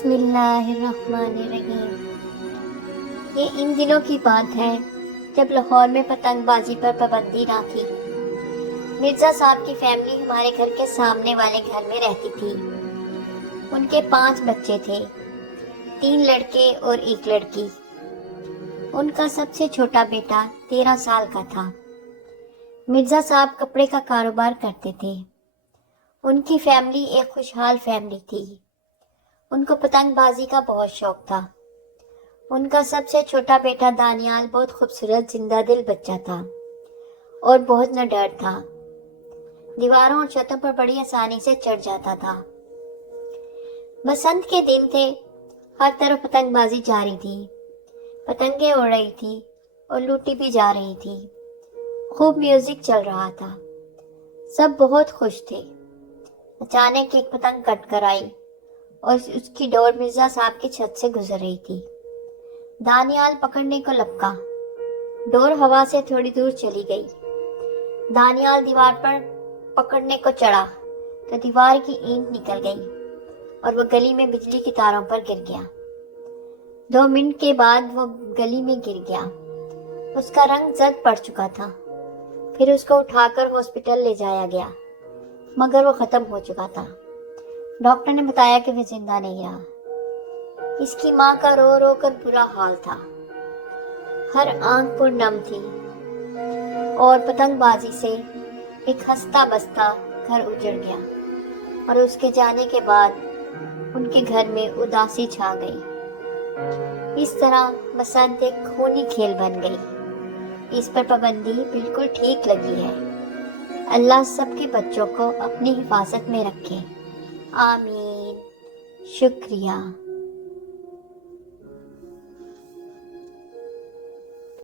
بسم اللہ الرحمن الرحیم۔ یہ ان دنوں کی بات ہے جب لاہور میں پتنگ بازی پر پابندی نہ تھی۔ مرزا صاحب کی فیملی ہمارے گھر کے سامنے والے گھر میں رہتی تھی۔ ان کے 5 بچے تھے، 3 لڑکے اور 1 لڑکی۔ ان کا سب سے چھوٹا بیٹا 13 سال کا تھا۔ مرزا صاحب کپڑے کا کاروبار کرتے تھے۔ ان کی فیملی ایک خوشحال فیملی تھی۔ ان کو پتنگ بازی کا بہت شوق تھا۔ ان کا سب سے چھوٹا بیٹا دانیال بہت خوبصورت زندہ دل بچہ تھا اور بہت نڈر تھا۔ دیواروں اور چھتوں پر بڑی آسانی سے چڑھ جاتا تھا۔ بسنت کے دن تھے، ہر طرف پتنگ بازی جاری تھی۔ پتنگیں اڑ رہی تھی اور لوٹی بھی جا رہی تھی۔ خوب میوزک چل رہا تھا، سب بہت خوش تھے۔ اچانک ایک پتنگ کٹ کر آئی اور اس کی ڈور مرزا صاحب کی چھت سے گزر رہی تھی۔ دانیال پکڑنے کو لپکا، ڈور ہوا سے تھوڑی دور چلی گئی۔ دانیال دیوار پر پکڑنے کو چڑھا تو دیوار کی اینٹ نکل گئی اور وہ گلی میں بجلی کی تاروں پر گر گیا۔ 2 منٹ کے بعد وہ گلی میں گر گیا۔ اس کا رنگ زرد پڑ چکا تھا۔ پھر اس کو اٹھا کر ہاسپٹل لے جایا گیا، مگر وہ ختم ہو چکا تھا۔ ڈاکٹر نے بتایا کہ وہ زندہ نہیں رہا۔ اس کی ماں کا رو رو کر برا حال تھا، ہر آنکھ پر نم تھی، اور پتنگ بازی سے ایک ہنستا بستا گھر اجڑ گیا، اور اس کے جانے کے بعد ان کے گھر میں اداسی چھا گئی۔ اس طرح بسنت ایک خونی کھیل بن گئی۔ اس پر پابندی بالکل ٹھیک لگی ہے۔ اللہ سب کے بچوں کو اپنی حفاظت میں رکھے، آمین۔ شکریہ۔